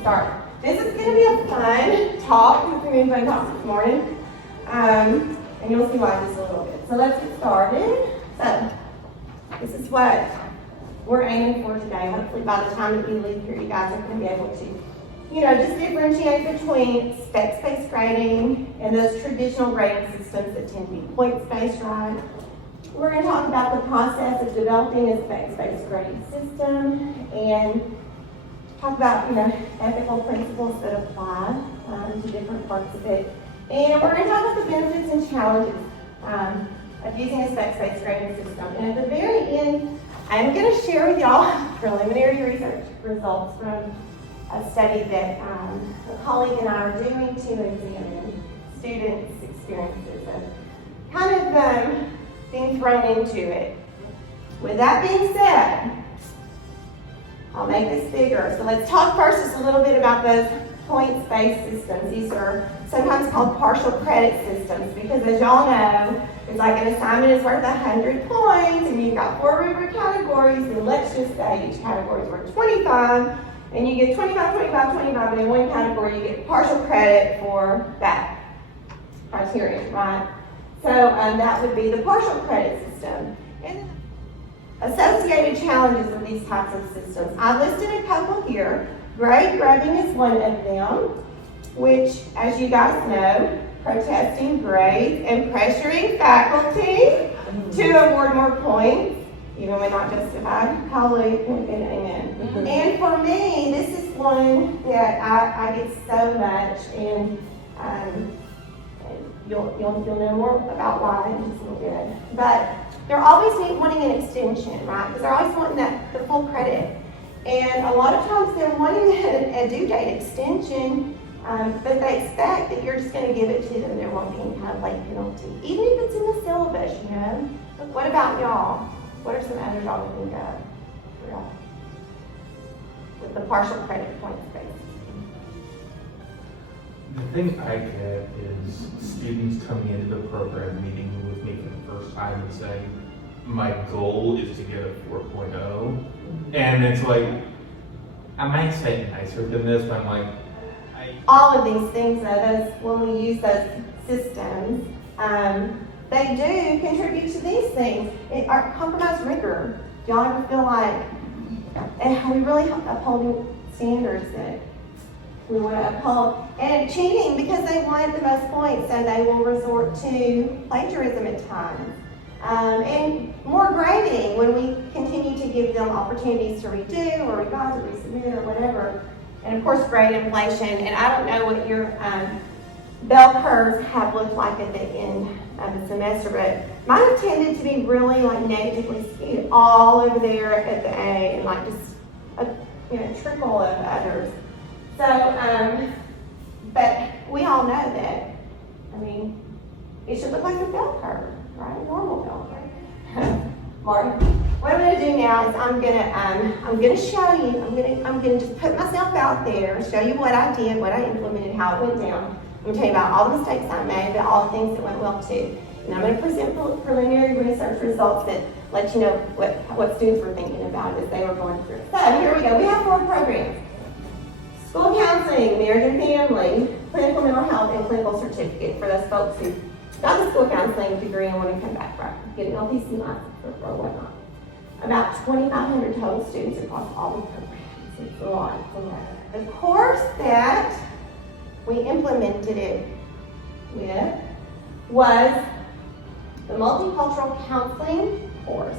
get started. This is going to be a fun talk. It's going to be a fun talk this morning. And you'll see why just a little bit. So let's get started. So this is what we're aiming for today. Hopefully by the time that we leave here, you guys are going to be able to, just differentiate between specs-based grading and those traditional grading systems that tend to be points-based, right? We're going to talk about the process of developing a specs-based grading system and talk about, ethical principles that apply to different parts of it. And we're going to talk about the benefits and challenges of using a specs-based grading system. And at the very end, I'm going to share with y'all preliminary research results from a study that a colleague and I are doing to examine students' experiences of kind of being thrown into it. With that being said, I'll make this bigger. So let's talk first just a little bit about those points-based systems. These are sometimes called partial credit systems because, as y'all know, it's like an assignment is worth 100 points and you've got 4 rubric categories, and let's just say each category is worth 25, and you get 25, 25, 25, and in one category you get partial credit for that criterion, right? So that would be the partial credit system. And associated challenges with these types of systems. I listed a couple here. Grade grubbing is one of them, which, as you guys know, protesting grades and pressuring faculty to award more points, even when not justified. Hallelujah and amen. And for me, this is one that I get so much, and you'll know more about why in just a little bit. But they're always wanting an extension, right? Because they're always wanting the full credit. And a lot of times they're wanting a due date extension, but they expect that you're just going to give it to them. There won't be any kind of late penalty, even if it's in the syllabus, But what about y'all? What are some others y'all would think of for y'all with the partial credit points based? The thing I get is students coming into the program meeting with me for the first time and saying, my goal is to get a 4.0. And it's like, I might say nicer than this, but I'm like, all of these things, though, when we use those systems, they do contribute to these things. Our compromised rigor. Do y'all ever feel like, are we really upholding standards that we want to uphold? And cheating because they want the most points, so they will resort to plagiarism at times. And more grading when we continue to give them opportunities to redo or revise or resubmit or whatever. And of course, grade inflation. And I don't know what your bell curves have looked like at the end of the semester, but mine have tended to be really negatively skewed all over there at the A, and just a trickle of others. So, but we all know that. It should look like a bell curve, right? A normal bell curve. Mark, what I'm going to do now is I'm going to show you. I'm going to just put myself out there, show you what I did, what I implemented, how it went down. I'm going to tell you about all the mistakes I made, but all the things that went well too. And I'm going to present preliminary research results that let you know what students were thinking about as they were going through. So here we go. We have 4 programs: school counseling, marriage and family, clinical mental health, and clinical certificate for those folks who got the school counseling degree and want to come back, right? Get an LPC license or whatnot. About 2,500 total students across all the programs. It's a lot. The course that we implemented it with was the multicultural counseling course.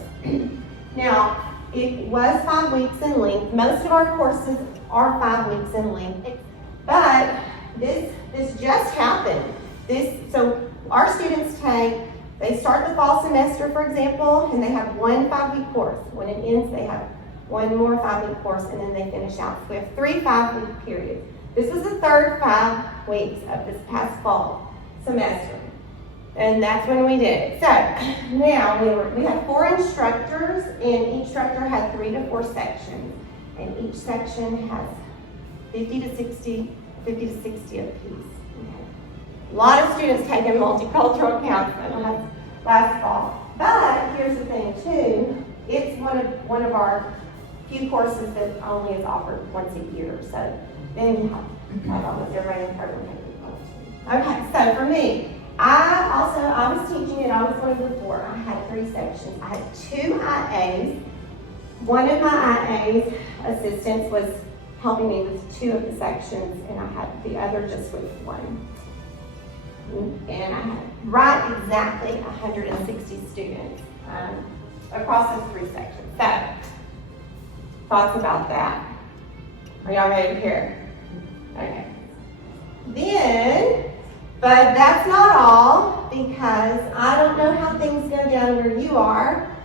Now, it was 5 weeks in length. Most of our courses are 5 weeks in length, but this just happened. So our students they start the fall semester, for example, and they have one 5-week course. When it ends, they have one more 5-week course, and then they finish out. So we have 3 5-week periods. This was the third 5 weeks of this past fall semester, and that's when we did it. So now we have 4 instructors, and each instructor had 3 to 4 sections, and each section has 50 to 60 apiece. A lot of students taking multicultural counseling last fall. But here's the thing too, it's one of our few courses that only is offered once a year. So then you have almost everybody in the program. Okay, so for me, I was teaching it, I was one of the four. I had 3 sections. I had 2 IAs. One of my IA's assistants was helping me with 2 of the sections, and I had the other just with 1. And I had right exactly 160 students across those 3 sections. So, thoughts about that? Are y'all ready to hear? Okay. Then, but that's not all, because I don't know how things go down where you are,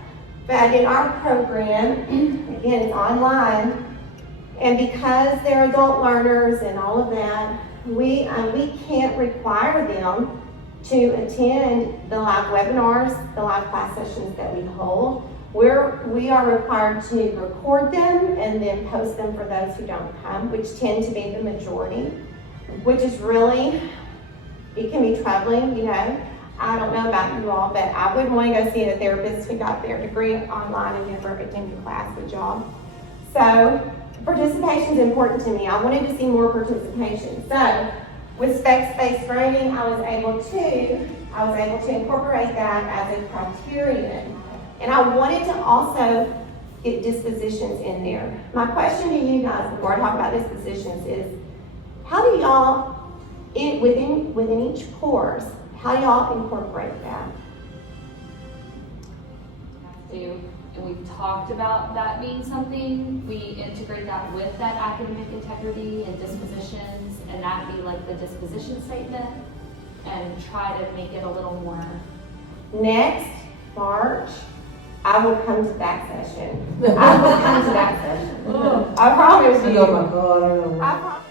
but in our program, again, it's online, and because they're adult learners and all of that, we can't require them to attend the live webinars, the live class sessions that we hold. We are required to record them and then post them for those who don't come, which tend to be the majority, which is really, it can be troubling, you know. I don't know about you all, but I wouldn't want to go see a therapist who got their degree online and never attended class with y'all. So participation is important to me. I wanted to see more participation. So with specs-based grading, I was able to incorporate that as a criterion. And I wanted to also get dispositions in there. My question to you guys before I talk about dispositions is, how do y'all, within each course, how do y'all incorporate that? And we've talked about that being something. We integrate that with that academic integrity and dispositions, and that be like the disposition statement, and try to make it a little more. Next March, I will come to that session. I will come to that session. I promise you. Oh my God, I don't know. I promise.